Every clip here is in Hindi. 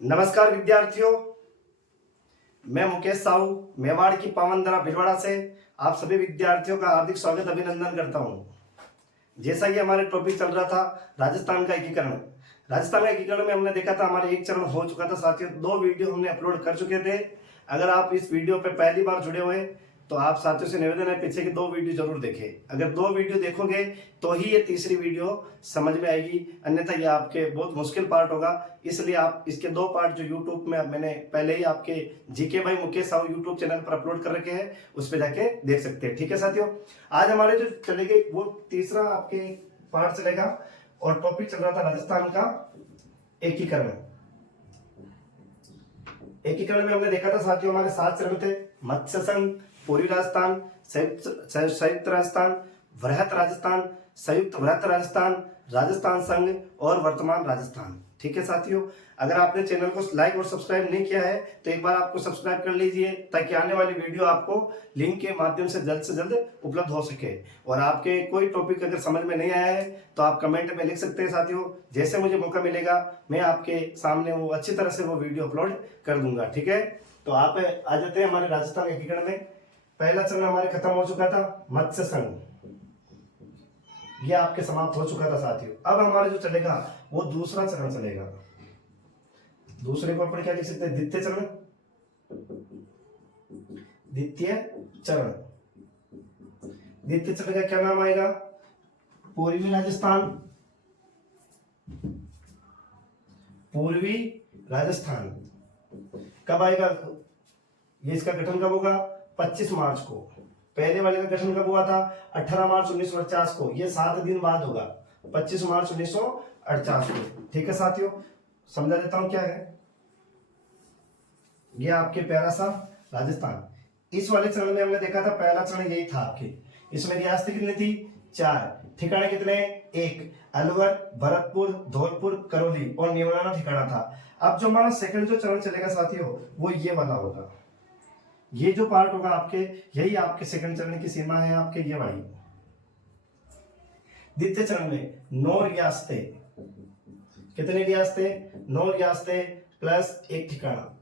नमस्कार विद्यार्थियों, मैं मुकेश साहू मेवाड़ की पावनधरा भिलवाड़ा से आप सभी विद्यार्थियों का हार्दिक स्वागत अभिनंदन करता हूं। जैसा कि हमारे टॉपिक चल रहा था राजस्थान का एकीकरण। राजस्थान का एकीकरण में हमने देखा था हमारे एक चरण हो चुका था साथियों, 2 वीडियो हमने अपलोड कर चुके थे। अगर आप इस वीडियो पे पहली बार जुड़े हुए तो आप साथियों से निवेदन है पीछे के 2 वीडियो जरूर देखें। अगर 2 वीडियो देखोगे तो ही ये तीसरी वीडियो समझ में आएगी, अन्यथा ये आपके बहुत मुश्किल पार्ट होगा। इसलिए आप इसके 2 पार्ट जो यूट्यूब में मैंने पहले ही आपके जीके भाई मुकेश साहू यूट्यूब चैनल पर अपलोड कर रखे हैं, उस पर जाके देख सकते हैं। ठीक है साथियों, आज हमारे जो चलेगी वो तीसरा आपके पार्ट चलेगा और टॉपिक चल रहा था राजस्थान का एकीकरण। एकीकरण में हमने देखा था साथियों हमारे 7 चरण थे: मत्स्य संघ, पूर्वी राजस्थान, संयुक्त राजस्थान, वृहत राजस्थान, संयुक्त वृहत राजस्थान, राजस्थान संघ और वर्तमान राजस्थान। ठीक है साथियों, अगर आपने चैनल को लाइक और सब्सक्राइब नहीं किया है तो एक बार आपको सब्सक्राइब कर लीजिए ताकि आने वाली वीडियो आपको लिंक के माध्यम से जल्द उपलब्ध हो सके। और आपके कोई टॉपिक अगर समझ में नहीं आया है तो आप कमेंट में लिख सकते हैं साथियों। जैसे मुझे मौका मिलेगा मैं आपके सामने वो अच्छी तरह से वो वीडियो अपलोड कर दूंगा। ठीक है, तो आप आ जाते हैं हमारे राजस्थान एकीकरण में। पहला चरण हमारे खत्म हो चुका था, मत्स्य संघ, ये आपके समाप्त हो चुका था साथियों। अब हमारा जो चलेगा वो दूसरा चरण चलेगा। दूसरे को अपन क्या लिख सकते हैं? द्वितीय चरण। द्वितीय चरण, द्वितीय चरण का क्या नाम आएगा? पूर्वी राजस्थान। पूर्वी राजस्थान कब आएगा? ये इसका गठन कब होगा? 25 मार्च को। पहले वाले का गठन कब हुआ था? 18 मार्च 1949 को। ये 7 दिन बाद होगा, 25 मार्च 1948 को। ठीक है साथियों, समझा देता हूं क्या है। ये आपके प्यारा सा राजस्थान। इस वाले चरण में हमने देखा था पहला चरण यही था आपके। इसमें रियासतें कितनी थी? 4। ठिकाने कितने? 1। अलवर, भरतपुर, धौलपुर, करौली और निवाड़ा ठिकाना था। अब जो हमारा सेकंड जो चरण चलेगा साथियों वो ये वाला होगा। ये जो पार्ट होगा आपके, यही आपके सेकंड चरण की सीमा है आपके, ये वाली। द्वितीय चरण में 9 रियासतें। कितने रियासतें? 9 रियासतें प्लस 1 ठिकाना।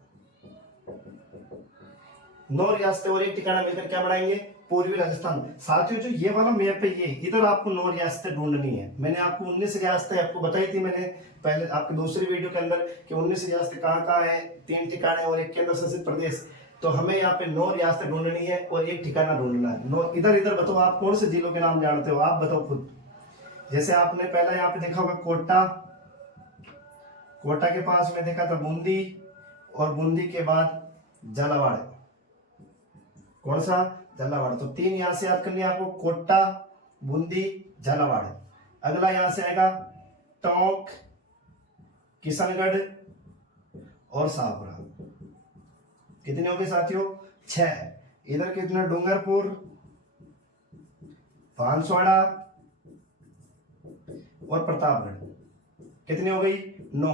9 रियासतें और 1 ठिकाना मिलकर क्या बनाएंगे? पूर्वी राजस्थान। साथियों जो ये वाला मैप है, ये इधर आपको 9 रियासतें ढूंढनी है। मैंने आपको 19 रियासतें आपको बताई थी मैंने पहले आपकी दूसरी वीडियो के अंदर कि 19 रियासतें कहाँ है, 3 ठिकाने और 1 केंद्र शासित प्रदेश। तो हमें यहाँ पे 9 रियासतें ढूंढनी है और 1 ठिकाना ढूंढना है। 9 इधर इधर बताओ, आप कौन से जिलों के नाम जानते हो? आप बताओ खुद। जैसे आपने पहला यहाँ पे देखा होगा कोटा। कोटा के पास में देखा था बूंदी, और बूंदी के बाद झालावाड़। कौन सा? झालावाड़। तो 3 यहां से याद करनी है आपको, कोटा, बूंदी, झालावाड़। अगला यहां से आएगा टोंक, किशनगढ़ और शाहपुरा। कितने हो गए साथियों? 6। इधर कितने? डूंगरपुर, बांसवाड़ा और प्रतापगढ़। कितनी हो गई? 9।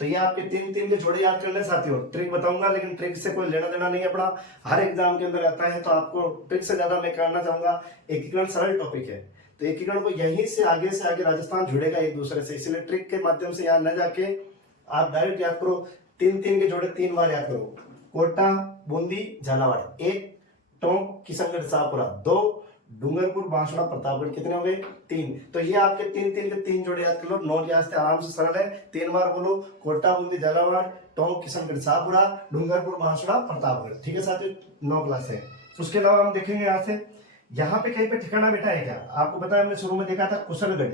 तो ये आपके 3 के जोड़े याद करने साथियों। ट्रिक बताऊंगा लेकिन ट्रिक से कोई लेना देना नहीं है अपना, हर एग्जाम के अंदर आता है। तो आपको ट्रिक से ज्यादा मैं करना चाहूंगा, एकीकरण सरल टॉपिक है तो एकीकरण को यहीं से आगे राजस्थान जुड़ेगा एक दूसरे से, इसलिए ट्रिक के माध्यम से यहाँ न जाके आप डायरेक्ट याद करो। 3 के जोड़े 3 बार याद करो। कोटा, बूंदी, झालावाड़ 1, टोंक, किशनगढ़, शाहपुरा 2, डूंगरपुर, बांसवाड़ा, प्रतापगढ़। कितने हो गए? 3। तो ये आपके 3 के 3 जोड़े याद कर लो। 9 रियासतें आराम से सरल है। 3 बार बोलो, कोटा, बूंदी, झालावाड़, टोंक, किशनगढ़, शाहपुरा, डूंगरपुर, बांसवाड़ा, प्रतापगढ़। ठीक है साथियों, 9 क्लास है। उसके अलावा हम देखेंगे यहाँ से, यहाँ पे कहीं पे ठिकाना बैठा है क्या? आपको पता है हमने शुरू में देखा था कुशलगढ़।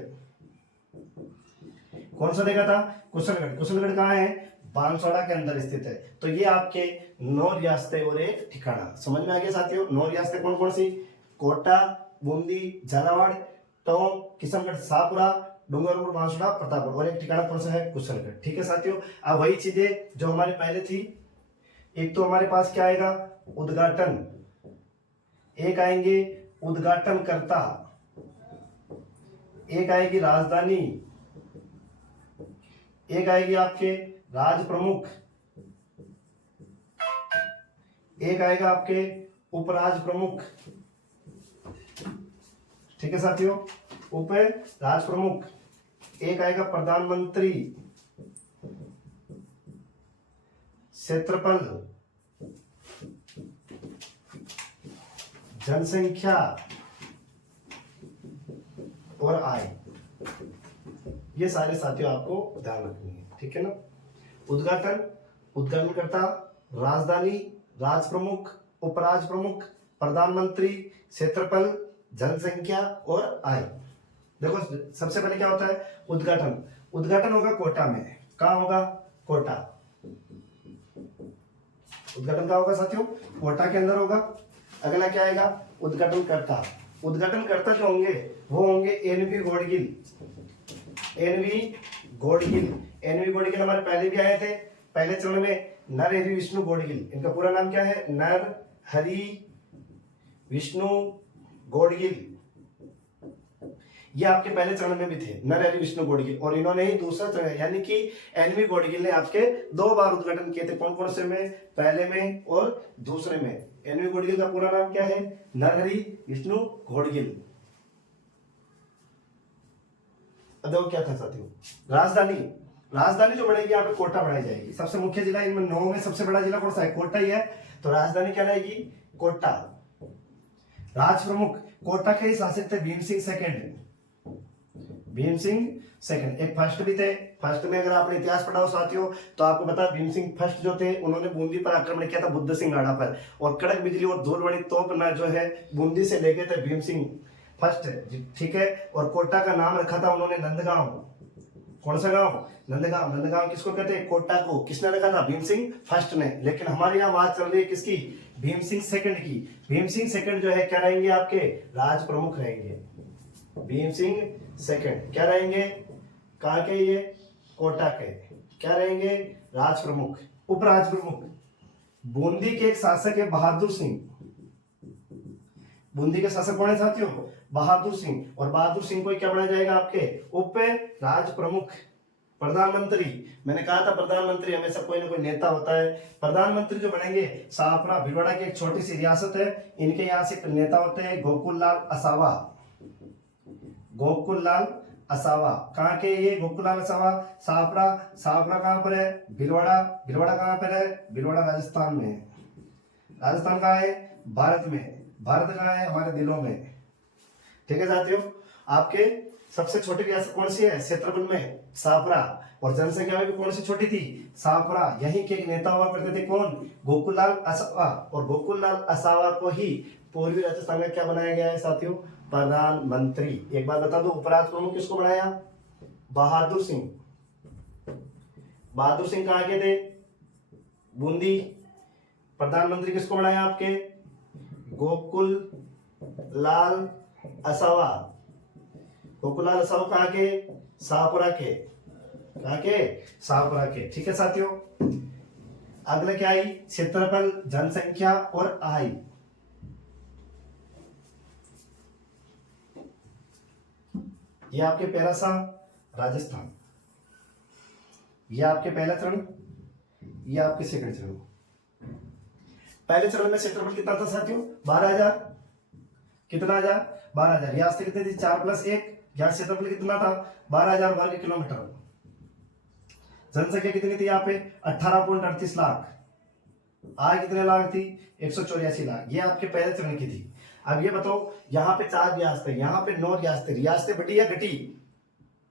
कौन सा देखा था? कुशलगढ़। कुशलगढ़ कहाँ है? बांसवाड़ा के अंदर स्थित है। तो ये आपके 9 रियासतें और 1 ठिकाना। समझ में आ गया साथियों? 9 रियासतें कौन कौन सी? कोटा, बूंदी, झालावाड़, टोंक, किशनगढ़, शाहपुरा, डूंगरपुर, बांसवाड़ा, प्रतापगढ़ और 1 ठिकाना कौन सा है? कुशलगढ़। ठीक है साथियों, अब वही चीजें जो हमारे पहले थी। एक तो हमारे पास क्या आएगा? उद्घाटन। एक आएंगे उद्घाटन कर्ता, एक आएगी राजधानी, एक आएगी आपके राज प्रमुख, एक आएगा आपके उपराज प्रमुख। ठीक है साथियों, उप राज प्रमुख। एक आएगा प्रधानमंत्री, क्षेत्रफल, जनसंख्या और आय, ये सारे साथियों आपको ध्यान रखनी है, ठीक है ना। उद्घाटन, उद्घाटनकर्ता, राजधानी, राज प्रमुख, उपराज प्रमुख, प्रधानमंत्री, क्षेत्रफल, जनसंख्या और आय। देखो सबसे पहले क्या होता है उद्घाटन। उद्घाटन होगा कोटा में। कहाँ होगा? कोटा। उद्घाटन कहाँ होगा साथियों? कोटा के अंदर होगा। अगला क्या आएगा? उद्घाटनकर्ता। उद्घाटनकर्ता जो होंगे वो होंगे N V Gadgil. N V Gadgil, N V Gadgil हमारे पहले भी आए थे पहले चरण में। नर हरि विष्णु गॉडगिल, इनका पूरा नाम क्या है? नर हरि विष्णु गॉडगिल। ये आपके पहले चरण में भी थे, नर हरि विष्णु गॉडगिल, और इन्होंने ही दूसरा चरण यानी कि एनवी गॉडगिल ने आपके 2 बार उद्घाटन किए थे। कौन कौन से में? पहले में और दूसरे में। एनवी गॉडगिल का पूरा नाम क्या है? नरहरि विष्णु गॉडगिल। देखो क्या था साथियों, राजधानी। राजधानी जो बढ़ेगी यहाँ पे कोटा बढ़ाई जाएगी। सबसे मुख्य जिला इनमें 9 में सबसे बड़ा जिला कौन सा है? कोटा ही है, तो राजधानी क्या रहेगी? कोटा। राज प्रमुख, कोटा के ही शासक थे भीम सिंह सेकंड। भीम सिंह सेकंड। एक फर्स्ट भी थे। फर्स्ट में अगर आपने इतिहास पढ़ा हो साथियों तो आपको पता है भीम सिंह फर्स्ट जो थे उन्होंने बूंदी पर आक्रमण किया था बुद्ध सिंह गाड़ा पर, और कड़क बिजली और धूलवड़ी तोप न जो है बूंदी से लेके थे भीम सिंह फर्स्ट, ठीक है। और कोटा का नाम रखा था उन्होंने नंदगांव। कौन सा गांव? नंदगांव। नंदगांव किसको कहते हैं? कोटा को। किसने रखा था? भीम सिंह फर्स्ट ने। लेकिन हमारे यहाँ बात चल रही है किसकी? भीम सिंह सेकंड की। भीम सिंह सेकंड जो है क्या रहेंगे? आपके राज प्रमुख रहेंगे। भीम सिंह सेकंड क्या रहेंगे? कहाँ के? ये कोटा के। क्या रहेंगे? राज प्रमुख, उपराज प्रमुख। बूंदी के एक शासक है बहादुर सिंह। बूंदी के शासक कौन है साथियों? बहादुर सिंह। और बहादुर सिंह को क्या बनाया जाएगा? आपके उप राज प्रमुख। प्रधानमंत्री, मैंने कहा था प्रधानमंत्री हमेशा कोई ना कोई नेता होता है। प्रधानमंत्री जो बनेंगे शाहपुरा भिलवाड़ा की एक छोटी सी रियासत है, इनके यहाँ से नेता होते हैं गोकुल लाल असावा। गोकुल लाल असावा कहाँ के? ये गोकुल लाल असावा शाहपुरा। शाहपुरा कहाँ पर है? भिलवाड़ा। भिलवाड़ा कहाँ पर है? भिलवाड़ा राजस्थान में है। राजस्थान कहाँ है? भारत में। भारत कहाँ है? हमारे दिलों में, ठीक है साथियों। आपके सबसे छोटी रियासत कौन सी है क्षेत्रफल में? शाहपुरा। और जनसंख्या में भी कौन सी छोटी थी? शाहपुरा। यहीं के एक नेता हुआ करते थे, कौन? गोकुललाल असावा। और गोकुललाल असावा को ही पूर्वी राजस्थान में क्या बनाया गया है साथियों? प्रधानमंत्री। एक बात बता दो, उपराज प्रमुख किसको बनाया? बहादुर सिंह। बहादुर सिंह कहाँ के थे? बूंदी। प्रधानमंत्री किसको बनाया आपके? गोकुल लाल असावा। गोकुलाल असावा कहाँ के? शाहपुरा के। कहाँ के? शाहपुरा के, ठीक है साथियों। अगला क्या आई? क्षेत्रफल, जनसंख्या और आय। ये आपके पहला सा राजस्थान, ये आपके पहला चरण, ये आपके सेकंड चरण। पहले चरण में क्षेत्रफल कितना था साथियों? 12,000। कितना? 12,000। रियासतें कितनी थी? 4+1। यहाँ क्षेत्रफल कितना था? 12,000 वर्ग किलोमीटर। जनसंख्या कितनी थी यहाँ पे? 18.38 लाख। आय कितने लाख थी? 184 लाख। ये आपके पहले चरण की थी। अब ये बताओ, यहाँ पे 4 रियासतें, यहाँ पे 9 रियासतें। रियासतें बढ़ी या घटी?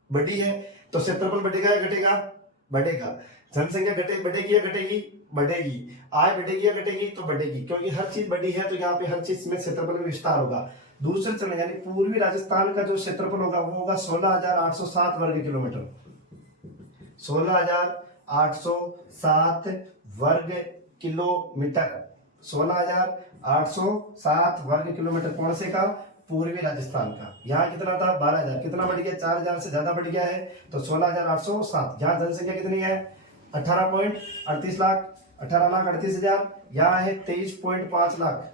बढ़ी है, तो क्षेत्रफल बढ़ेगा या घटेगा? बढ़ेगा। जनसंख्या बढ़ेगी या घटेगी? बढ़ेगी। आय बढ़ेगी या घटेगी? तो बढ़ेगी, क्योंकि हर चीज बढ़ी है तो यहाँ पे हर चीज में क्षेत्रफल में विस्तार होगा। दूसरे चरण यानी पूर्वी राजस्थान का जो क्षेत्रफल होगा वो होगा 16,807 वर्ग किलोमीटर। 16,807 वर्ग किलोमीटर। 16,807 वर्ग किलोमीटर कौन से का? पूर्वी राजस्थान का। यहाँ कितना था? 12,000। कितना बढ़ गया? 4,000 से ज्यादा बढ़ गया है, तो 16,807। यहाँ जनसंख्या कितनी है? 18.38 लाख। 18,38,000। यहाँ है 23.5 लाख।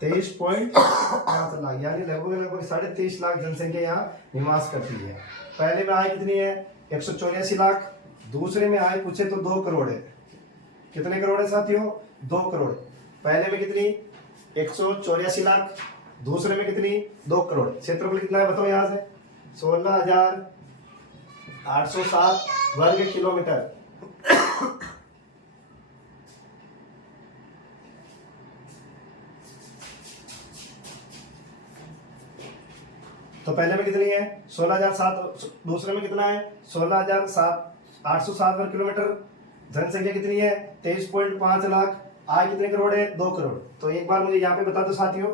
23.5 लाख, यानी लगभग 23.5 लाख जनसंख्या यहाँ निवास करती है। पहले में आय कितनी है? 184 लाख। दूसरे में आय पूछे तो 2 करोड़ है। कितने करोड़ है साथियों? 2 करोड़। पहले में कितनी? 184 लाख। दूसरे में कितनी? 2 करोड़। क्षेत्रफल कितना है बताओ यहाँ से? 16,807 वर्ग किलोमीटर। तो पहले में कितनी है 16,007, दूसरे में कितना है 16,807 वर्ग किलोमीटर। जनसंख्या कितनी है 23.5 लाख। आय कितने करोड़ है 2 करोड़। तो एक बार मुझे यहाँ पे बता दो साथियों,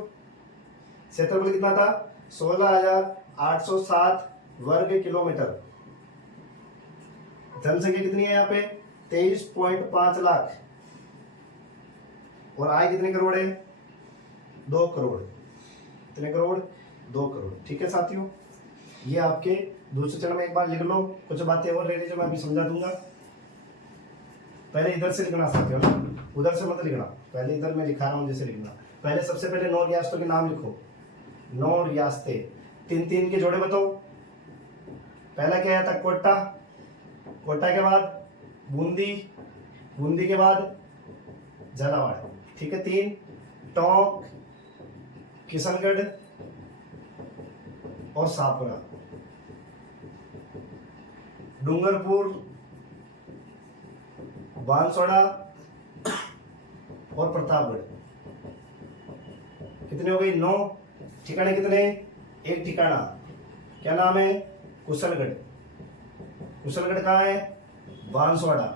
क्षेत्रफल कितना था 16,807 वर्ग किलोमीटर। जनसंख्या कितनी है यहाँ पे 23.5 लाख और आय कितने करोड़ है 2 करोड़। कितने करोड़ 2 करोड़। ठीक है साथियों, ये आपके दूसरे चरण में एक बार लिख लो, कुछ बातें और रह रही जो मैं अभी समझा दूंगा। पहले इधर से लिखना साथियों ना, उधर से मत लिखना, पहले इधर मैं लिखा रहा हूँ जैसे लिखना। पहले सबसे पहले 9 रियासतों के नाम लिखो, 9 रियासतें, 3-3 के जोड़े बताओ। पहला क्या आया था कोटा, कोटा के बाद बूंदी, बूंदी के बाद झालावाड़। ठीक है 3, टोंक, किशनगढ़ और सापुरा। डूंगरपुर, बांसवाड़ा और प्रतापगढ़। कितने हो गई 9। ठिकाने कितने, एक ठिकाना, क्या नाम है कुशलगढ़। कुशलगढ़ कहाँ है बांसवाड़ा।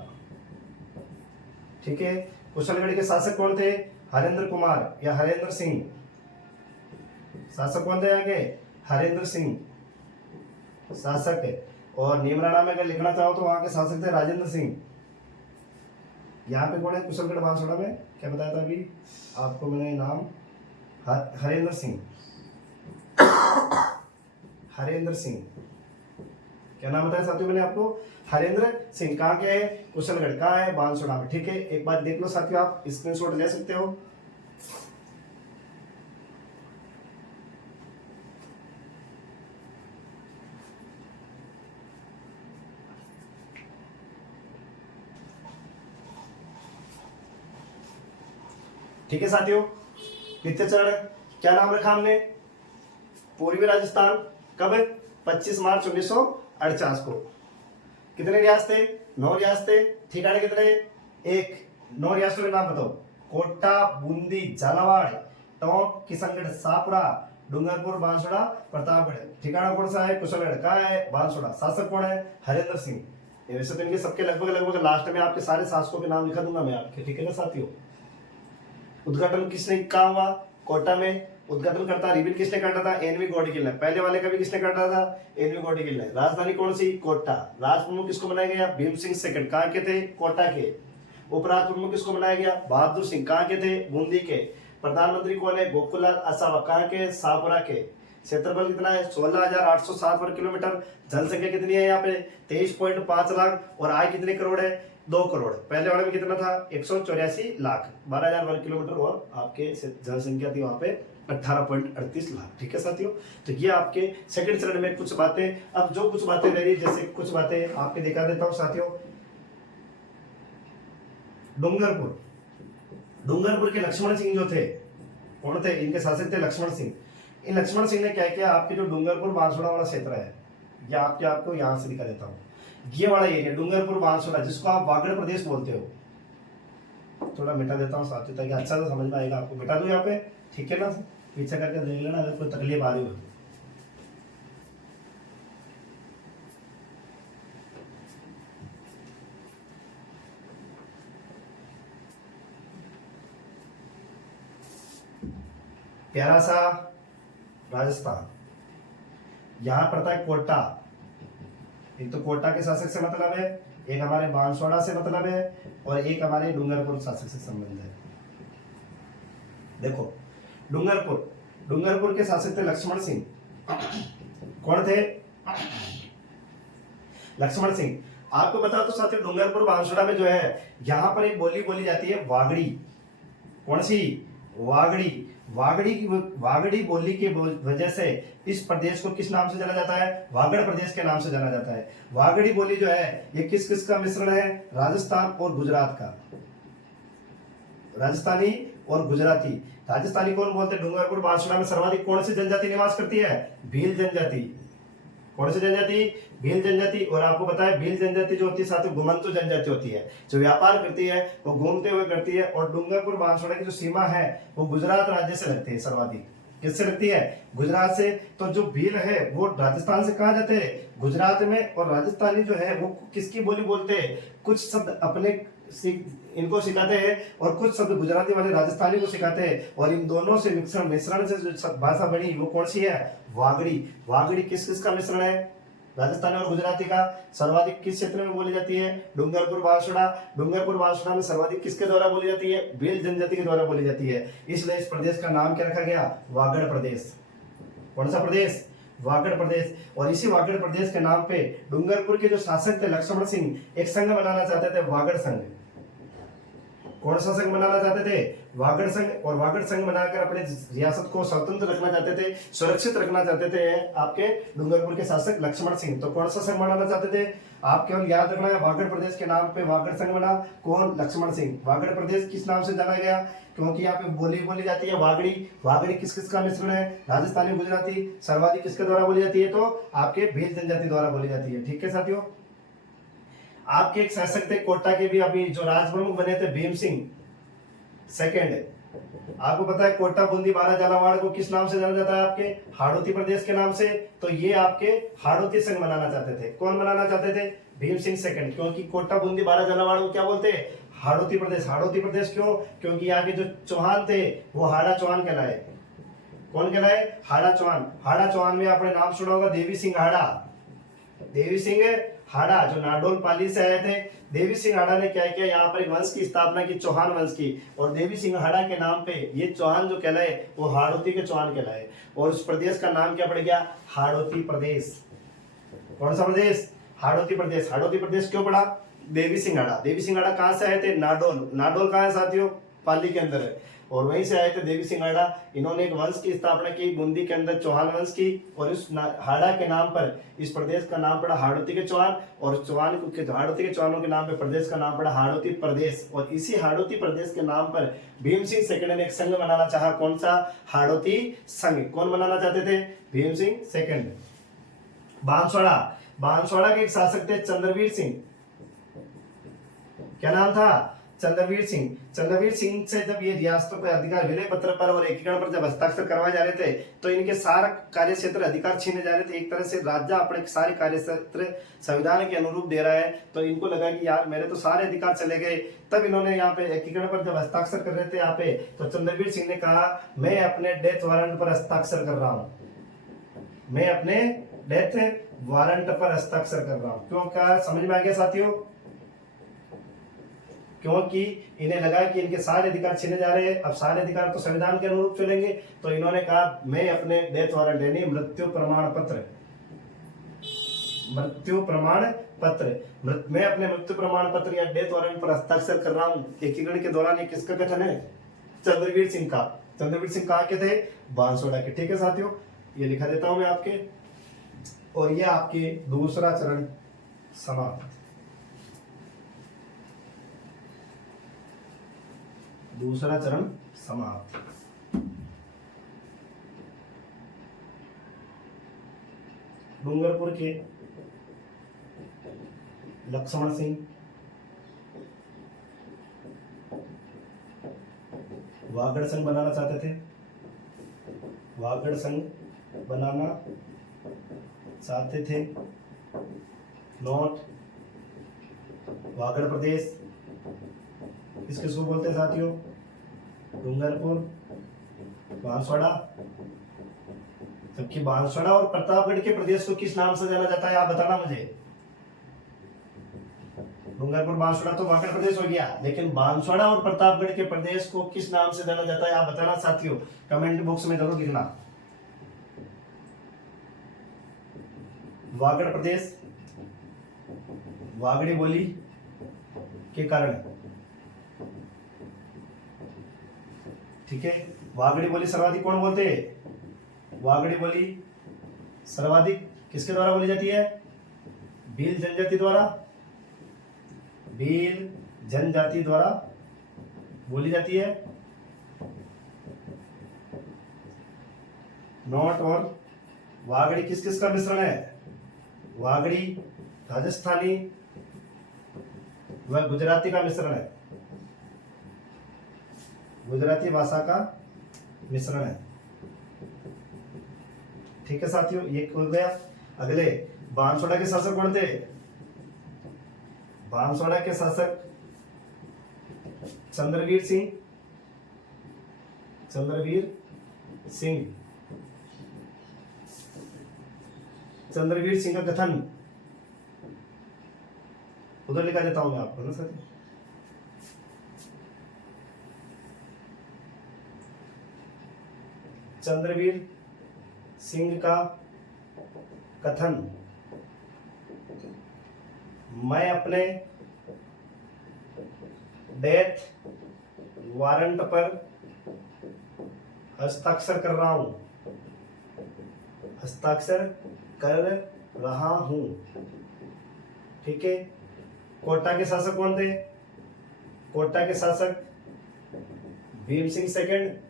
ठीक है, कुशलगढ़ के शासक कौन थे हरेंद्र कुमार या हरेंद्र सिंह। शासक कौन थे यहाँ के हरेंद्र सिंह शासक है। और नीमराणा में अगर लिखना चाहो तो वहां के शासक थे राजेंद्र सिंह। यहाँ पे कौन है कुशलगढ़ बांसवाड़ा में, क्या बताया था अभी आपको मैंने नाम, हरेंद्र सिंह। हरेंद्र सिंह, क्या नाम बताया साथियों मैंने आपको, हरेंद्र सिंह। कहाँ के है कुशलगढ़, कहाँ है बांसवाड़ा में। ठीक है, एक बात देख लो साथियों, आप स्क्रीनशॉट ले सकते हो। ठीक है साथियों, द्वितीय चरण क्या नाम रखा हमने, पूर्वी राजस्थान। कब 25 मार्च 1948 को। कितने रियासतें 9 रियासतें। ठिकाने कितने 1। 9 रियासतों के नाम बताओ, कोटा, बूंदी, झालावाड़, टोंक, किशनगढ़, सापुरा, डूंगरपुर, बांसवाड़ा, प्रतापगढ़। ठिकाना कौन सा है कुशलगढ़, कहाँ है बांसवाड़ा। शासक कौन है हरेंद्र सिंह। वैसे तो इनके सबके लगभग लगभग लास्ट में आपके सारे शासकों के नाम लिखा दूंगा मैं आपके। ठीक है ना साथियों। उद्घाटन किसने कहा हुआ कोटा में, उद्घाटन करता रिवील किसने काटा था एनवी गॉडगिल ने। पहले वाले का भी किसने काटा था एनवी गॉडगिल ने। राजधानी कौन सी कोटा। राज प्रमुख किसको बनाया गया भीम सिंह सेकंड, कहाँ के थे कोटा के। उपराज प्रमुख किसको बनाया गया बहादुर सिंह, कहाँ के थे बूंदी के। प्रधानमंत्री कौन है गोकुललाल आसावा, कहाँ के सापुरा के। क्षेत्रफल कितना है 16,807 वर्ग किलोमीटर। जनसंख्या कितनी है यहाँ पे 23.5 लाख और आय कितने करोड़ है 2 करोड़। पहले वाले में कितना था 184 लाख, 12,000 वर्ग किलोमीटर और आपके जनसंख्या थी वहां पे 18.38 लाख। ठीक है साथियों, तो ये आपके सेकंड चरण में कुछ बातें। अब जो कुछ बातें रह रही जैसे कुछ बातें आपके दिखा देता हूं साथियों। डूंगरपुर, डूंगरपुर के लक्ष्मण सिंह जो थे, कौन थे इनके शासक थे लक्ष्मण सिंह। इन लक्ष्मण सिंह ने क्या किया, आपके जो डूंगरपुर बांसवाड़ा वाला क्षेत्र है, या आपको यहां से दिखा देता हूँ, ये वाला एरिया डूंगरपुर बांसवाड़ा जिसको आप वागड़ प्रदेश बोलते हो। थोड़ा मिटा देता हूँ साथियों ताकि अच्छा से समझ में आएगा आपको। मिटा दूं यहाँ पे, ठीक है ना, पीछे करके देख लेना अगर कोई तकलीफ आ रही हो। प्यारा सा राजस्थान, यहां पड़ता है कोटा। एक तो कोटा के शासक से मतलब है, एक हमारे बांसवाड़ा से मतलब है और एक हमारे डूंगरपुर शासक से संबंध है। देखो डूंगरपुर, डूंगरपुर के शासक थे लक्ष्मण सिंह। कौन थे लक्ष्मण सिंह। आपको बता तो साथियों डूंगरपुर बांसवाड़ा में जो है यहाँ पर एक बोली बोली जाती है वागड़ी। कौन सी वागड़ी। वागड़ी बोली की वजह से इस प्रदेश को किस नाम से जाना जाता है वागड़ प्रदेश के नाम से जाना जाता है। वागड़ी बोली जो है ये किस किस का मिश्रण है राजस्थान और गुजरात का। राजस्थानी और गुजराती। राजस्थानी कौन बोलते हैं डूंगरपुर बांसवाड़ा में सर्वाधिक कौन सी जनजाति निवास करती है भील जनजाति। कौन सी जनजाति भील जनजाति। और आपको पता है भील जनजाति जो होती है साथ में घुमंतु जनजाति होती है, जो व्यापार करती है वो घूमते हुए करती है। और डूंगरपुर बांसवाड़ा की जो सीमा है वो गुजरात राज्य से लगती है सर्वाधिक। किससे लगती है? गुजरात से। तो जो भील है वो राजस्थान से कहाँ जाते हैं? गुजरात में। और राजस्थानी जो है वो किसकी बोली बोलते हैं? कुछ शब्द अपने इनको सिखाते हैं और कुछ शब्द गुजराती वाले राजस्थानी को सिखाते हैं, और इन दोनों से मिश्रण से जो भाषा बनी वो कौन सी है? वागड़ी। वागड़ी किस किस का मिश्रण है? राजस्थानी और गुजराती का। सर्वाधिक किस क्षेत्र में बोली जाती है? डूंगरपुर बांसवाड़ा। डूंगरपुर बांसवाड़ा में सर्वाधिक किसके द्वारा बोली जाती है? भील जनजाति के द्वारा बोली जाती है। इसलिए इस प्रदेश का नाम क्या रखा गया? वागड़ प्रदेश। कौन सा प्रदेश? वागड़ प्रदेश। और इसी वागड़ प्रदेश के नाम पे डूंगरपुर के जो शासक थे लक्ष्मण सिंह एक संघ बनाना चाहते थे, वागड़ संघ। कौन सा संघ बनाना चाहते थे? वागड़ संघ। और वागड़ संघ बनाकर अपने रियासत को स्वतंत्र रखना चाहते थे, सुरक्षित रखना चाहते थे आपके डूंगरपुर के शासक लक्ष्मण सिंह। तो कौन सा संघ बनाना चाहते थे? आप केवल याद रखना है, वागड़ प्रदेश के नाम पे वागड़ संघ बना। कौन? लक्ष्मण सिंह। वागड़ प्रदेश किस नाम से जाना गया? क्योंकि यहाँ पे बोली जाती है वागड़ी। वागड़ी किस किस का मिश्रण है? राजस्थानी गुजराती। सर्वाधिक किसके द्वारा बोली जाती है? तो आपके भील जनजाति द्वारा बोली जाती है। ठीक है साथियों। आपके एक शासक थे कोटा के भी, अभी जो राज प्रमुख बने थे, भीम सिंह सेकंड। आपको पता है कोटा बूंदी बारा झालावाड़ को किस नाम से जाना जाता है? आपके हाड़ौती प्रदेश के नाम से। तो ये आपके हाड़ौती संघ बनाना चाहते थे। कौन बनाना चाहते थे? भीम सिंह सेकंड। क्योंकि कोटा बूंदी बारा झालावाड़ को क्या बोलते हैं? हाड़ौती प्रदेश। हाड़ौती प्रदेश क्यों? क्योंकि यहाँ के जो चौहान थे वो हाड़ा चौहान कहलाए। कौन कहलाए? हाड़ा चौहान। हाड़ा चौहान में आपने नाम सुना होगा देवी सिंह हाड़ा। देवी सिंह हाड़ा जो नाडोल पाली से आए थे। देवी सिंह हाड़ा ने क्या किया? यहाँ पर एक वंश की स्थापना की, चौहान वंश की। और देवी सिंह हाड़ा के नाम पे ये चौहान जो कहलाए वो हाड़ौती के चौहान कहलाए। और उस प्रदेश का नाम क्या पड़ गया? हाड़ौती प्रदेश। कौन सा प्रदेश? हाड़ौती प्रदेश। हाड़ौती प्रदेश क्यों पड़ा? देवी सिंह हाड़ा। देवी सिंह हाड़ा कहाँ से आए थे? नाडोल। नाडोल कहाँ है साथियों? पाली के अंदर है। और वहीं से आए थे देवी सिंह हाड़ा। इन्होंने एक वंश की स्थापना की बूंदी के अंदर, चौहान वंश की। और इस हाड़ा के नाम पर इस प्रदेश का नाम पड़ा हाड़ौती के चौहान। और चौहान के हाड़ौती के चौहानों के नाम पे प्रदेश का नाम पड़ा हाड़ौती प्रदेश। और इसी हाड़ौती प्रदेश के नाम पर भीम सिंह सेकंड ने एक संघ बनाना चाहा। कौन सा? हाड़ौती संघ। कौन बनाना चाहते थे? भीम सिंह सेकंड। बांसवाड़ा। बांसवाड़ा के एक शासक थे चंद्रवीर सिंह। क्या नाम था? चंद्रवीर सिंह। चंद्रवीर सिंह से जब ये रियासतों पर अधिकार विलय पत्र पर और एकीकरण पर जब हस्ताक्षर करवाए जा रहे थे तो इनके सारा कार्य क्षेत्र अधिकार छीने जा रहे थे। एक तरह से राज्य अपने सारे कार्य क्षेत्र संविधान के अनुरूप दे रहा है। तो इनको लगा कि यार मेरे तो सारे अधिकार चले गए। तब इन्होंने यहाँ पे एकीकरण पर जब हस्ताक्षर कर रहे थे यहाँ पे, तो चंद्रवीर सिंह ने कहा मैं अपने डेथ वारंट पर हस्ताक्षर कर रहा हूँ। मैं अपने डेथ वारंट पर हस्ताक्षर कर रहा हूँ। क्यों? क्या समझ में आ गया साथियों? क्योंकि इन्हें लगा कि इनके सारे अधिकार छीने जा रहे हैं। अब सारे अधिकार तो संविधान के अनुरूप चलेंगे। तो इन्होंने कहा मैं अपने डेथ वारंट यानी मृत्यु प्रमाण पत्र, मैं अपने मृत्यु प्रमाण पत्र या डेथ वारंट पर हस्ताक्षर कर रहा हूं। एकीकरण के दौरान ये किसका कथन है? चंद्रवीर सिंह का। चंद्रवीर सिंह कहाँ के थे? बांसवाड़ा के। ठीक है साथियों, ये लिखा देता हूं मैं आपके। और ये आपके दूसरा चरण समाप्त। दूसरा चरण समाप्त। डूंगरपुर के लक्ष्मण सिंह वागड़ संघ बनाना चाहते थे। वागड़ संघ बनाना चाहते थे। नोट वागड़ प्रदेश किसको बोलते हैं साथियों? डूंगरपुर, बांसवाड़ा। जबकि बांसवाड़ा और प्रतापगढ़ के प्रदेश को किस नाम से जाना जाता है? आप बताना मुझे। डूंगरपुर बांसवाड़ा तो वागड़ प्रदेश हो गया, लेकिन बांसवाड़ा और प्रतापगढ़ के प्रदेश को किस नाम से जाना जाता है? आप बताना साथियों, कमेंट बॉक्स में जरूर लिखना। वागड़ प्रदेश वागड़ी बोली के कारण। ठीक है, वागड़ी बोली सर्वाधिक कौन बोलते हैं? वागड़ी बोली सर्वाधिक किसके द्वारा बोली जाती है? भील जनजाति द्वारा। भील जनजाति द्वारा बोली जाती है। नोट और वागड़ी किस किस का मिश्रण है? वागड़ी राजस्थानी व गुजराती का मिश्रण है। गुजराती भाषा का मिश्रण है। ठीक है साथियों, ये हो गया। अगले बांसवाड़ा के शासक कौन थे? बांसवाड़ा के शासक चंद्रवीर सिंह। चंद्रवीर सिंह का कथन उधर लिखा देता हूं मैं आपको ना सर। चंद्रवीर सिंह का कथन, मैं अपने डेथ वारंट पर हस्ताक्षर कर रहा हूं। हस्ताक्षर कर रहा हूं। ठीक है। कोटा के शासक कौन थे? कोटा के शासक भीम सिंह सेकंड।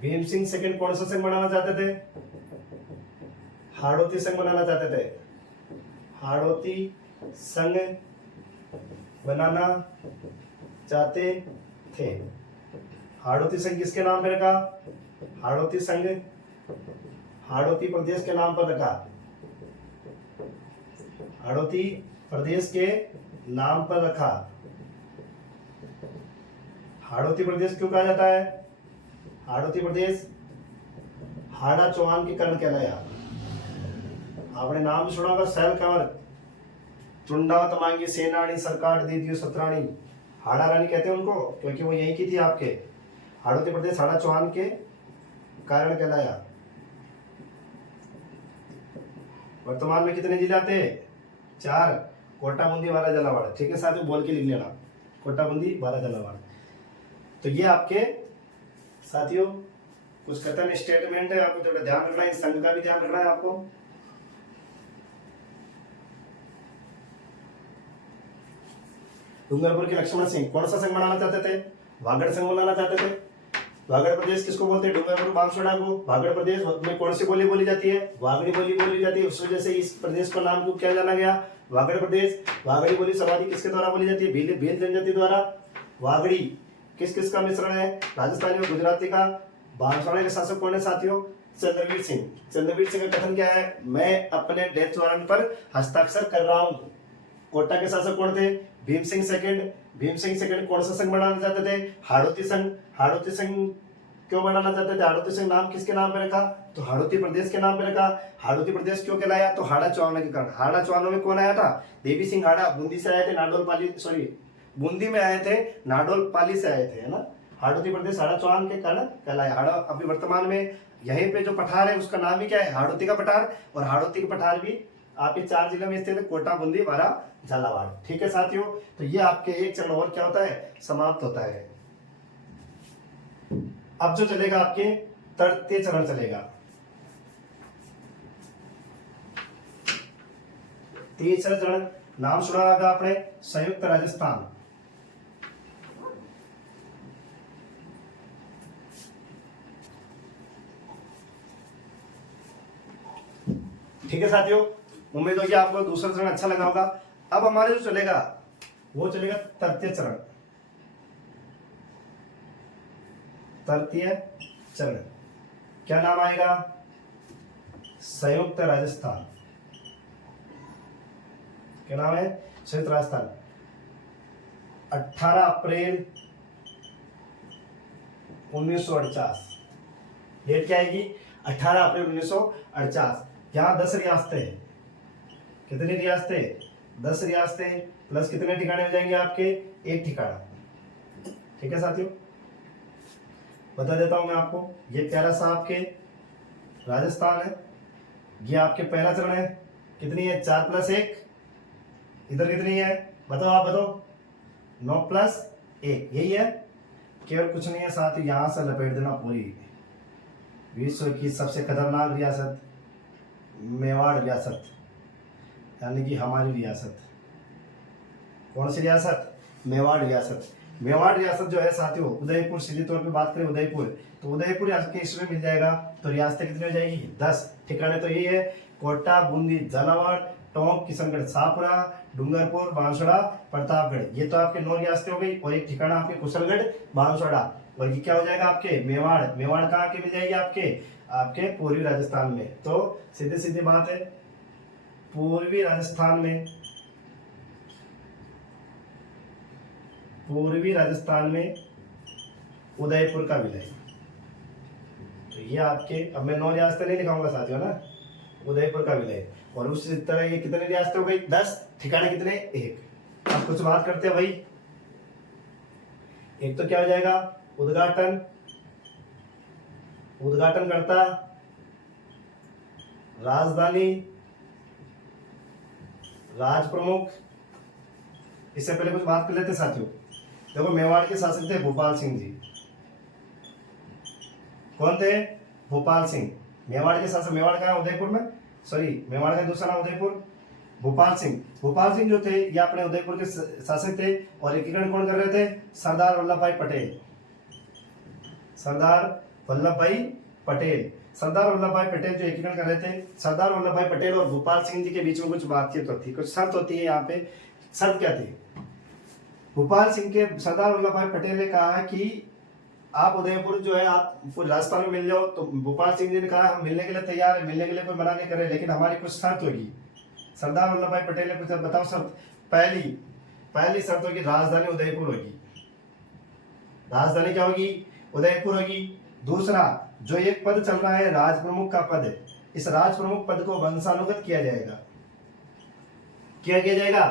भीम सिंह सेकंड कौन सा संघ बनाना चाहते थे? हाड़ौती संघ बनाना चाहते थे। हाड़ौती संघ बनाना चाहते थे। हाड़ौती संघ किसके नाम पे रखा? हाड़ौती संघ हाड़ौती प्रदेश के नाम पर रखा। हाड़ौती प्रदेश के नाम पर रखा। हाड़ौती प्रदेश क्यों कहा जाता है? हाड़ौती प्रदेश हाड़ा चौहान के कर्ण कहलाया। आपने नाम भी सुना होगा, सैल कंवर, चुंडावत मांगी सेनानी, सरकार दे दियो सतरानी। हाड़ा रानी कहते हैं उनको क्योंकि वो यही की थी आपके। हाड़ौती प्रदेश हाड़ा चौहान के कारण कहलाया। वर्तमान में कितने जिले आते हैं? 4। कोटा, बूंदी, बारा, झालावाड़। ठीक है साथियों, बोल के लिख लेना, कोटा, बूंदी, बारा, झालावाड़। तो ये आपके साथियों कुछ कथन स्टेटमेंट है, आपको थोड़ा ध्यान रखना है, इस संघ का भी ध्यान रखना है आपको। डूंगरपुर के लक्ष्मण सिंह कौन सा संघ बनाना चाहते थे? वागड़ संघ बनाना चाहते थे। वागड़ प्रदेश किसको बोलते हैं? डूंगरपुर बांसवाड़ा को। वागड़ प्रदेश में कौन सी बोली बोली जाती है? वागड़ी बोली बोली जाती है। उस वजह से इस प्रदेश को नाम को क्या जाना गया? वागड़ प्रदेश। वागड़ी बोली सर्वाधिक किसके द्वारा बोली जाती है? भील जनजाति द्वारा। वागड़ी किस किस का मिश्रण है? राजस्थानी और गुजराती का। बांसवाड़ा के शासक कौन है साथियों? चंद्रवीर सिंह। चंद्रवीर सिंह का कथन क्या है? मैं अपने डेथ वारंट पर हस्ताक्षर कर रहा हूं। कोटा के शासक कौन थे? भीम सिंह सेकंड। भीम सिंह सेकंड कौन सा संघ बनाना चाहते थे? हाड़ौती संघ। हाड़ौती संघ क्यों बनाना चाहते थे? हाड़ौती संघ नाम किसके नाम पे रखा? तो हाड़ौती प्रदेश के नाम पे रखा। हाड़ौती प्रदेश क्यों कहलाया? तो हाड़ा चौहानों के कारण। हाड़ा चौहानों में कौन आया था? देवी सिंह हाड़ा। बूंदी से आए थे, नाडोल पाली, सॉरी बूंदी में आए थे, नाडोल पाली से आए थे, है ना। हाड़ौती प्रदेश हाड़ा चौहान के कारण कहलाया। हाड़ा अभी वर्तमान में यहीं पे जो पठार है उसका नाम ही क्या है? हाड़ौती का पठार। और हाड़ौती का पठार भी आपके 4 जिलों में स्थित है, कोटा, बूंदी, बारा, झालावाड़। ठीक है साथियों, तो ये आपके एक चरण और क्या होता है? समाप्त होता है। अब जो चलेगा आपके तृतीय चरण चलेगा। तीसरा चरण नाम सुना होगा आपने, संयुक्त राजस्थान। ठीक है साथियों, उम्मीद होगी आपको दूसरा चरण अच्छा लगा होगा। अब हमारे जो चलेगा वो चलेगा तृतीय चरण। तृतीय चरण क्या नाम आएगा? संयुक्त राजस्थान। क्या नाम है? संयुक्त राजस्थान। 18 अप्रैल 1948 डेट क्या आएगी? 18 अप्रैल 1948। यहाँ 10 रियासतें हैं। कितनी रियासतें? 10 रियासतें प्लस कितने ठिकाने हो जाएंगे आपके? 1 ठिकाना। ठीक है साथियों, बता देता हूं मैं आपको। ये प्यारा सा आपके राजस्थान है। ये आपके पहला चरण है। कितनी है? 4 + 1। इधर कितनी है? बताओ, आप बताओ। 9 + 1 यही है। केवल कुछ नहीं है साथियों, यहां से लपेट देना पूरी विश्व की सबसे खतरनाक रियासत मेवाड़ रियासत, यानी कि हमारी रियासत। कौन सी रियासत? मेवाड़ रियासत। मेवाड़ रियासत जो है साथियों, उदयपुर, सीधे तौर पे बात करें उदयपुर, तो उदयपुर आपके इसमें मिल जाएगा। तो रियासतें कितनी हो जाएगी? 10। ठिकाने तो यही है, कोटा, बूंदी, झालावाड़, टोंक, किशनगढ़, शाहपुरा, डूंगरपुर, बांसवाड़ा, प्रतापगढ़। ये तो आपके 9 रियासतें हो गई। और एक ठिकाना आपके कुशलगढ़, बांसवाड़ा। और ये क्या हो जाएगा आपके मेवाड़। मेवाड़ कहाँ के मिल जाएगी आपके, आपके पूर्वी राजस्थान में। तो सीधी सीधी बात है, पूर्वी राजस्थान में, पूर्वी राजस्थान में उदयपुर का विलय। तो ये आपके, अब मैं 9 रियासतें नहीं लिखाऊंगा साथियों ना, उदयपुर का विलय। और उसी तरह ये कितने रियासतें हो गई, 10, ठिकाने कितने, 1। अब कुछ बात करते हैं भाई। एक तो क्या हो जाएगा, उद्घाटन, उद्घाटनकर्ता, राजधानी, राज प्रमुख। इससे पहले कुछ बात कर लेते साथियों। देखो मेवाड़ के शासक थे भोपाल सिंह जी। कौन थे, भोपाल सिंह। मेवाड़ के शासक, मेवाड़ का उदयपुर में, सॉरी मेवाड़ का दूसरा नाम उदयपुर। भोपाल सिंह, भोपाल सिंह जो थे ये अपने उदयपुर के शासक थे। और एकीकरण कौन कर रहे थे, सरदार वल्लभ भाई पटेल। सरदार वल्लभ भाई पटेल, सरदार वल्लभ भाई पटेल जो एकीकरण कर रहे थे। सरदार वल्लभ भाई पटेल और भोपाल सिंह जी के बीच में कुछ बातचीत होती है, कुछ शर्त होती है। यहाँ पे शर्त क्या थी, भोपाल सिंह के, सरदार वल्लभ भाई पटेल ने कहा कि आप उदयपुर जो है आप राजस्थान में मिल जाओ। तो भोपाल सिंह जी ने कहा हम मिलने के लिए तैयार है, मिलने के लिए कोई मना नहीं कर रहे, लेकिन हमारी कुछ शर्त होगी। सरदार वल्लभ भाई पटेल ने पूछा बताओ शर्त। पहली शर्त होगी राजधानी उदयपुर होगी। राजधानी क्या होगी, उदयपुर होगी। दूसरा, जो एक पद चल रहा है राज प्रमुख का पद, इस राज प्रमुख पद को वंशानुगत किया जाएगा। क्या किया जाएगा,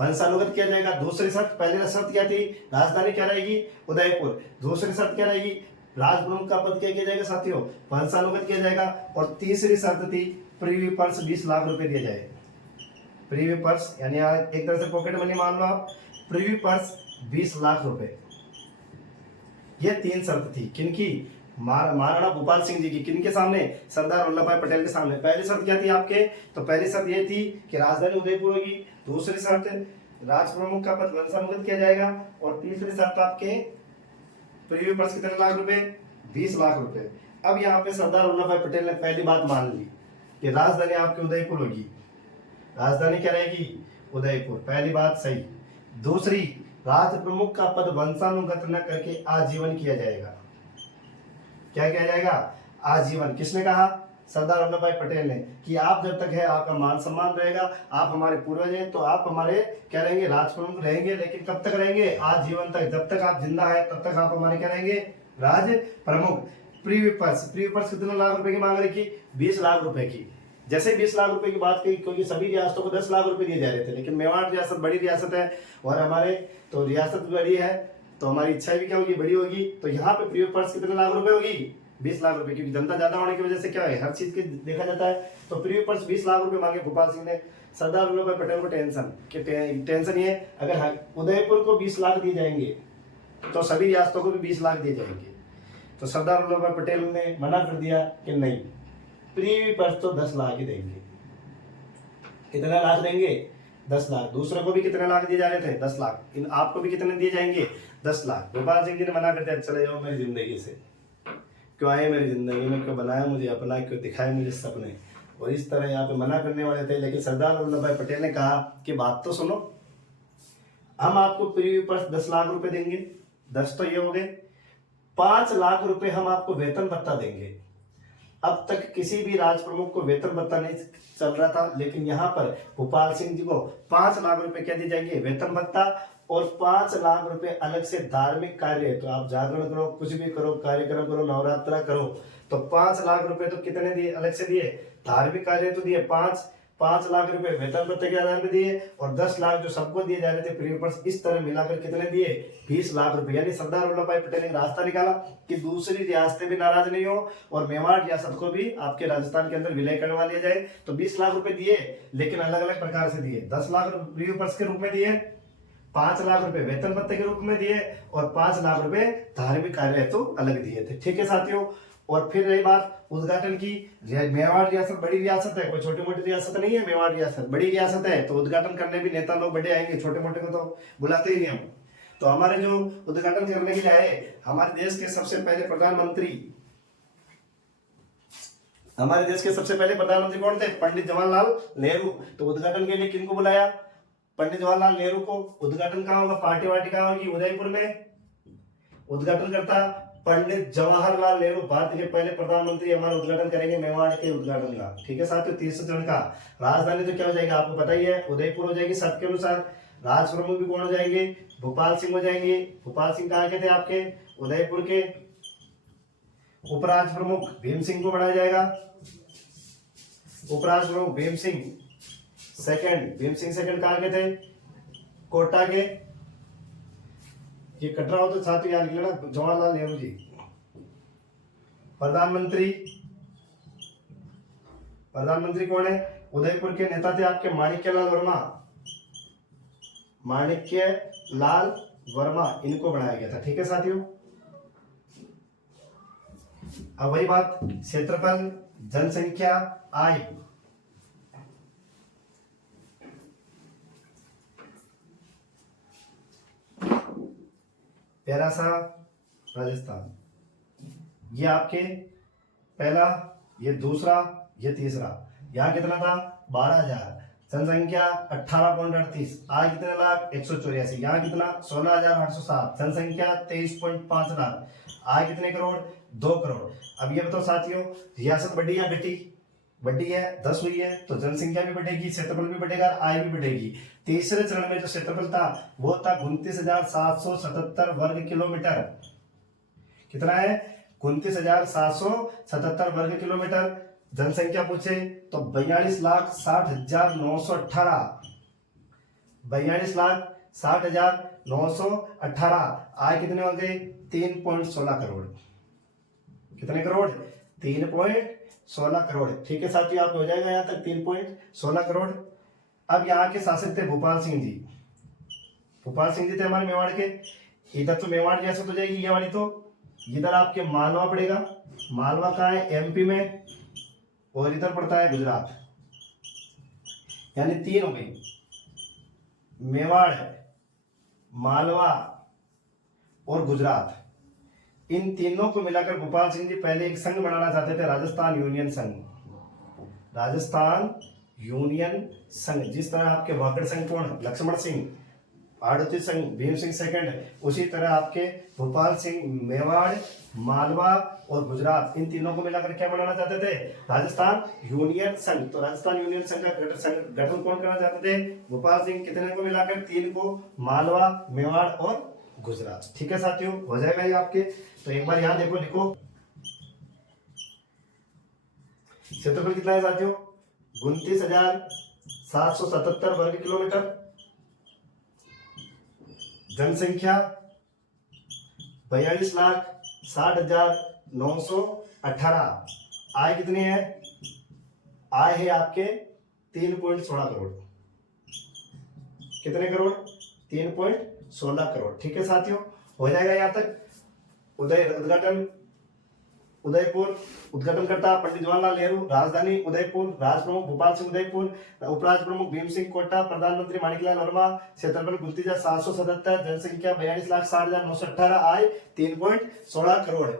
वंशानुगत किया जाएगा। दूसरी शर्त, पहली शर्त क्या थी, राजधानी क्या रहेगी, उदयपुर। दूसरी शर्त क्या रहेगी, राज प्रमुख का पद क्या किया जाएगा साथियों, वंशानुगत किया जाएगा। और तीसरी शर्त थी प्रीवी पर्स 20 लाख रुपए दिए जाए। प्रीवी पर्स यानी एक तरह से पॉकेट मनी मान लो आप, प्रीवी पर्स 20 लाख रुपए। ये 3 शर्त थी किनकी, महाराणा भोपाल सिंह जी की। किनके सामने, सरदार वल्लभ भाई पटेल के सामने। पहली शर्त क्या थी आपके, तो पहली शर्त ये थी कि राजधानी उदयपुर होगी। दूसरी शर्त, राज प्रमुख का पद वंशानुगत किया जाएगा। और तीसरी शर्त आपके प्रीवी पर्स कितने लाख रुपए, 20 लाख रुपए। अब यहाँ पे सरदार वल्लभ भाई पटेल ने पहली बात मान ली कि राजधानी आपकी उदयपुर होगी। राजधानी क्या रहेगी, उदयपुर। पहली बात सही। दूसरी, राज प्रमुख का पद वंशानुगत न करके आजीवन किया जाएगा। क्या किया जाएगा, आजीवन। किसने कहा, सरदार वल्लभ भाई पटेल ने, कि आप जब तक है आपका मान सम्मान रहेगा, आप हमारे पूर्वज हैं, तो आप हमारे क्या रहेंगे, राज प्रमुख रहेंगे। लेकिन कब तक रहेंगे, आजीवन तक। जब तक आप जिंदा है तब तक आप हमारे क्या रहेंगे, राज प्रमुख। प्रीवी पर्स कितने लाख रुपए की मांग रखी, 20 लाख रुपए की। जैसे 20 लाख रुपए की बात की, क्योंकि सभी रियासतों को 10 लाख रुपए दिए जा रहे थे, लेकिन मेवाड़ रियासत बड़ी रियासत है और हमारे तो रियासत बड़ी है, तो हमारी इच्छा भी क्या होगी, बड़ी होगी। तो यहाँ पे प्रीवी पर्स कितने लाख रुपए होगी, 20 लाख रुपए। क्योंकि जनता ज्यादा होने की वजह से क्या है, हर चीज के देखा जाता है। तो प्रीवी पर्स 20 लाख रुपए मांगे भोपाल सिंह ने। सरदार वल्लभ भाई पटेल को टेंशन ये, अगर उदयपुर को 20 लाख दिए जाएंगे तो सभी रियासतों को भी 20 लाख दिए जाएंगे। तो सरदार वल्लभ भाई पटेल ने मना कर दिया कि नहीं, प्रीवी पर्स तो 10 लाख ही देंगे। कितने लाख देंगे, 10 लाख। दूसरे को भी कितने लाख दिए जा रहे थे, 10 लाख। इन आपको भी कितने दिए जाएंगे, 10 लाख। भोपाल सिंह जी ने मना कर दिया, चले जाओ मेरी जिंदगी से, क्यों आए मेरी जिंदगी में, क्यों बनाया मुझे अपना, क्यों दिखाए मुझे सपने। और इस तरह यहाँ पे मना करने वाले थे। लेकिन सरदार वल्लभ भाई पटेल ने कहा कि बात तो सुनो, हम आपको प्रीवी पर्स 10 लाख रुपए देंगे। 10 तो ये हो गए, 5 लाख रुपए हम आपको वेतन भत्ता देंगे। अब तक किसी भी राज प्रमुख को वेतन भत्ता नहीं चल रहा था, लेकिन यहाँ पर भोपाल सिंह जी को 5 लाख रुपए क्या दिए जाएंगे, वेतन भत्ता। और 5 लाख रुपए अलग से धार्मिक कार्य, तो आप जागरण करो, कुछ भी करो, कार्यक्रम करो, नवरात्रा करो, तो 5 लाख रुपए तो कितने दिए, अलग से दिए। धार्मिक कार्य तो दिए 5 लाख रुपए वेतन भत्ते के आधार पर दिए। और 10 लाख जो सबको दिए जा रहे थे प्रीवी पर्स, इस तरह मिलाकर कितने दिए, 20 लाख रुपए। यानी सरदार वल्लभ भाई पटेल ने रास्ता निकाला कि दूसरी रियासतें भी नाराज नहीं हो और मेवाड़ रियासत को भी आपके राजस्थान के अंदर विलय करवा लिया जाए। तो 20 लाख रुपए दिए, लेकिन अलग अलग प्रकार से दिए। 10 लाख प्रीवी पर्स के रूप में दिए, 5 लाख रुपए वेतन भत्ते के रूप में दिए, और 5 लाख रुपए धार्मिक कार्य तो अलग दिए थे। ठीक है साथियों। और फिर रही बात उद्घाटन की, मेवाड़ रियासत बड़ी रियासत है, कोई छोटी मोटी रियासत नहीं है। मेवाड़ रियासत बड़ी रियासत है, तो उद्घाटन करने भी नेता लोग बड़े आएंगे, छोटे मोटे को तो बुलाते ही नहीं हम। तो हमारे जो उद्घाटन करने के लिए आए, हमारे देश के सबसे पहले प्रधानमंत्री, हमारे देश के सबसे पहले प्रधानमंत्री कौन थे, पंडित जवाहरलाल नेहरू। तो उद्घाटन के लिए किनको बुलाया, पंडित जवाहरलाल नेहरू को। उद्घाटन कहाँ होगा, पार्टी वार्टी कहाँ होगी, उदयपुर में। उद्घाटन करता पंडित जवाहरलाल नेहरू भारत के पहले प्रधानमंत्री हमारा उद्घाटन करेंगे मेवाड़ के उद्घाटन का। ठीक है साथियों, तीसरे चरण का राजधानी तो क्या हो जाएगा आपको पता ही है, उदयपुर हो जाएगी शर्त के अनुसार। राज प्रमुख भी कौन हो जाएंगे, भोपाल सिंह हो जाएंगे। भोपाल सिंह कहाँ के थे आपके, उदयपुर के। उपराज प्रमुख भीम सिंह को बढ़ाया जाएगा, उपराज प्रमुख भीम सिंह सेकंड। भीम सिंह सेकंड कहाँ के थे, कोटा के। ये कट रहा हो तो साथ ही याद लेना, जवाहरलाल नेहरू जी। प्रधानमंत्री, प्रधानमंत्री कौन है, उदयपुर के नेता थे आपके माणिक्यलाल वर्मा, माणिक्यलाल वर्मा, इनको बनाया गया था। ठीक है साथियों, अब वही बात, क्षेत्रफल, जनसंख्या, आय। प्यारा सा राजस्थान, ये आपके पहला, ये दूसरा, ये तीसरा। यहाँ कितना था 12,000, जनसंख्या 18.38, आय कितने लाख 184। यहाँ कितना 16,807, जनसंख्या 23.5 लाख, आय कितने करोड़ 2 करोड़। अब ये बताओ साथियों, रियासत बढ़ी या घटी, बढ़ी है, 10 हुई है, तो जनसंख्या भी बढ़ेगी, क्षेत्रफल भी बढ़ेगा, आय भी बढ़ेगी। तीसरे चरण में जो क्षेत्रफल था वो था 29,777 वर्ग किलोमीटर। कितना है, 29,777 वर्ग किलोमीटर। जनसंख्या पूछे तो 42,60,918, 42,60,918। आय कितने हो गए 3.16 करोड़। कितने करोड़, 3.16 करोड़। ठीक है साथियों, आपको हो जाएगा यहाँ तक 3.16 करोड़। अब यहाँ के शासक थे भोपाल सिंह जी। भोपाल सिंह जी थे हमारे मेवाड़ के। इधर तो मेवाड़ रियासत हो जाएगी ये वाली, तो इधर आपके मालवा पड़ेगा। मालवा कहाँ है, एमपी में, और इधर पड़ता है गुजरात। यानी 3 हो गई, मेवाड़, मालवा और गुजरात। इन तीनों को मिलाकर भोपाल सिंह जी पहले एक संघ बनाना चाहते थे, राजस्थान यूनियन संघ। राजस्थान यूनियन संघ, जिस तरह आपके वागड़ संघ कौन, लक्ष्मण सिंह, आड़ती संघ भीम सिंह सेकंड, उसी तरह आपके भोपाल सिंह मेवाड़, मालवा और गुजरात, इन तीनों को मिलाकर क्या बनाना चाहते थे, राजस्थान यूनियन संघ। तो राजस्थान यूनियन संघ का गठन कौन करना चाहते थे, भोपाल सिंह। कितने को मिलाकर, 3 को, मालवा, मेवाड़ और गुजरात। ठीक है साथियों, हो जाएगा ये आपके। तो एक बार यहां देखो, लिखो क्षेत्रफल कितना है साथियों, 29,777 वर्ग किलोमीटर। जनसंख्या 42,60,918। आय कितनी है, आय है आपके 3.16 करोड़। कितने करोड़, 3.16 करोड़। ठीक है साथियों, हो जाएगा यहां तक। उद्घाटन उदयपुर, उद्घाटन करता पंडित जवाहरलाल नेहरू। राजधानी उदयपुर, राज प्रमुख भोपाल सिंह उदयपुर, उपराज प्रमुख भीम सिंह कोटा, प्रधानमंत्री माणिक्यलाल वर्मा। क्षेत्रफल 29,777, जनसंख्या 42,60,918, आय 3.16 करोड़।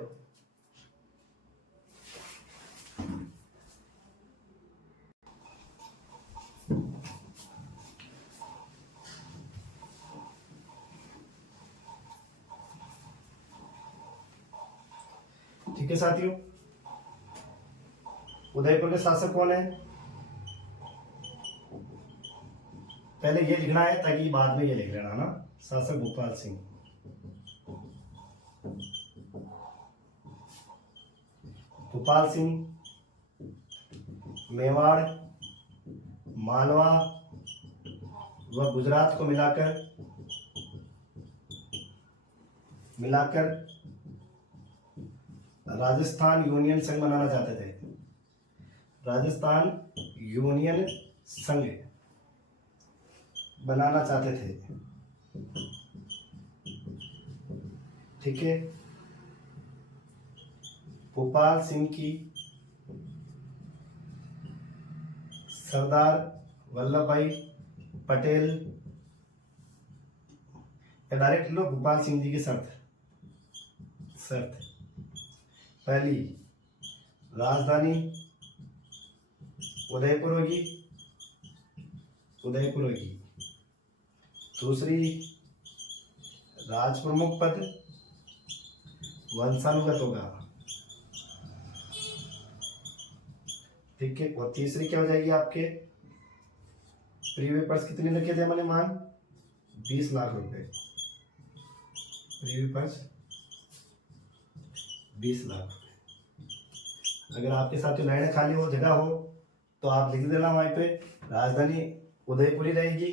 ठीक है साथियों, उदयपुर के शासक कौन है, पहले ये लिखना है ताकि बाद में ये लिख लेना ना। शासक भोपाल सिंह। भोपाल सिंह मेवाड़, मालवा व गुजरात को मिलाकर राजस्थान यूनियन संघ बनाना चाहते थे। राजस्थान यूनियन संघ बनाना चाहते थे। ठीक है, भोपाल सिंह की सरदार वल्लभ भाई पटेल, या डायरेक्ट लो भोपाल सिंह जी की शर्त पहली, राजधानी उदयपुर होगी, दूसरी, राज प्रमुख पद वंशानुगत होगा। ठीक है, और तीसरी क्या हो जाएगी आपके प्री पेपर्स कितने रखे थे हमने मान 20 लाख रुपए, प्री पेपर्स 20 लाख। अगर आपके साथ जो लाइनें खाली हो जगह हो तो आप लिख देना वहीं पे राजधानी उदयपुरी रहेगी,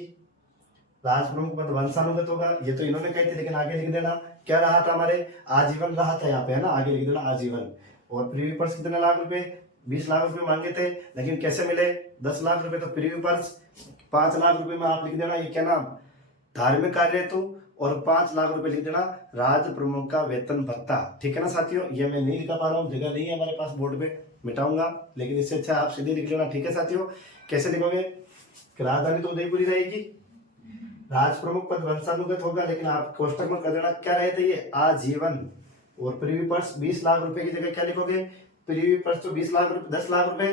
राज प्रमुख पद वंशानुगत होगा, ये तो इन्होंने कही थी लेकिन आगे लिख देना क्या रहा था हमारे आजीवन रहा था यहाँ पे, है ना, आगे लिख देना आजीवन। और प्रीव्यू पर्स कितने लाख रुपए 20 लाख रुपए मांगे थे, लेकिन कैसे मिले 10 लाख रुपए, तो प्रीव्यू पर्स 5 लाख रुपए में आप लिख देना ये क्या नाम धार्मिक कार्य हेतु, और 5 लाख रुपए लिख देना राज प्रमुख का वेतन भत्ता। ठीक है ना साथियों, ये मैं नहीं लिखा पा रहा हूँ, जगह नहीं है हमारे पास बोर्ड पे, मिटाऊंगा, लेकिन इससे अच्छा आप सीधे लिख लेना। ठीक है साथियों, कैसे लिखोगे कि राजधानी तो उदयपुरी रहेगी, राज प्रमुख पद वंशानुगत होगा, लेकिन आप कोष्टक में कर देना क्या रहे थे ये आजीवन, और प्रीव्यू पर्स 20 लाख रुपए की जगह क्या लिखोगे प्रीव्यू पर्स तो 20 लाख रुपए 10 लाख रुपए,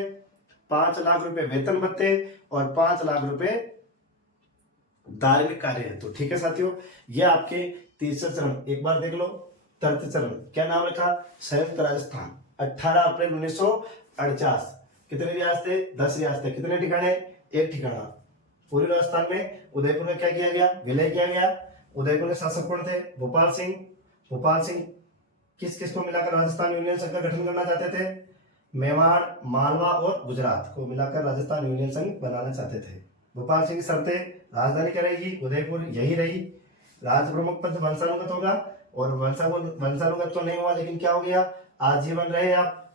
5 लाख रुपए वेतन भत्ते और 5 लाख रुपए धार्मिक कार्य है। तो ठीक है साथियों, ये आपके तीसरे चरण, एक बार देख लो तृतीय चरण क्या नाम रखा संयुक्त राजस्थान 18 अप्रैल 1949, कितने रियासत थे 10 रियासत, कितने ठिकाने एक ठिकाना, पूर्वी राजस्थान में उदयपुर में क्या किया गया विलय किया गया। उदयपुर के शासक कौन थे भोपाल सिंह, भोपाल सिंह किस किस को मिलाकर राजस्थान यूनियन संघ का गठन करना चाहते थे, मेवाड़ मालवा और गुजरात को मिलाकर राजस्थान यूनियन संघ बनाना चाहते थे। भोपाल सिंह की शर्तें राजधानी क्या रहेगी उदयपुर यही रही, राज प्रमुख पद वंशानुगत होगा, और वंशानुगत तो नहीं हुआ लेकिन क्या हो गया आजीवन रहे आप।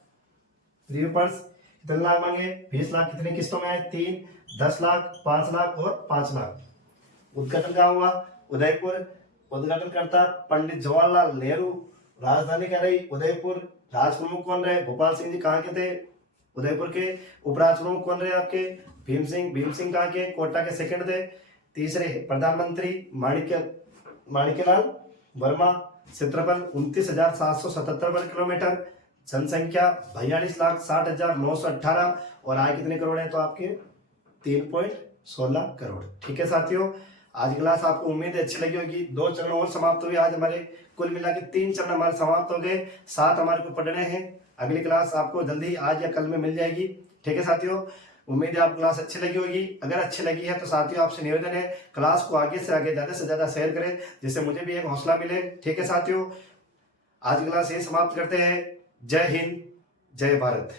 प्रीव्यू पर्स कितने लाख मांगे 20 लाख, कितने किस्तों में आए 3, 10 लाख 5 लाख और 5 लाख। उद्घाटन कहाँ हुआ उदयपुर, उद्घाटन करता पंडित जवाहरलाल नेहरू, राजधानी क्या रही उदयपुर, राज प्रमुख कौन रहे भोपाल सिंह जी कहाँ के थे उदयपुर के, उपराज प्रमुख कौन रहे आपके भीम सिंह कहाँ के कोटा के सेकंड थे। तीसरे प्रधानमंत्री माणिक्यलाल वर्मा, क्षेत्रफल 29,777 वर्ग किलोमीटर, जनसंख्या 42,60,918 और आय कितने करोड़ है तो आपके 3.16 करोड़। ठीक है साथियों, आज की क्लास आपको उम्मीद है अच्छी लगी होगी। 2 चरण और समाप्त हुए आज हमारे, कुल मिला के 3 चरण हमारे समाप्त हो गए, 7 हमारे को पढ़ने हैं। अगली क्लास आपको जल्दी आज या कल में मिल जाएगी। ठीक है साथियों, उम्मीद है आपको क्लास अच्छी लगी होगी। अगर अच्छी लगी है तो साथियों आपसे निवेदन है क्लास को आगे से आगे ज्यादा से ज्यादा शेयर करें, जिससे मुझे भी एक हौसला मिले। ठीक है साथियों, आज की क्लास यही समाप्त करते हैं। जय हिंद, जय भारत।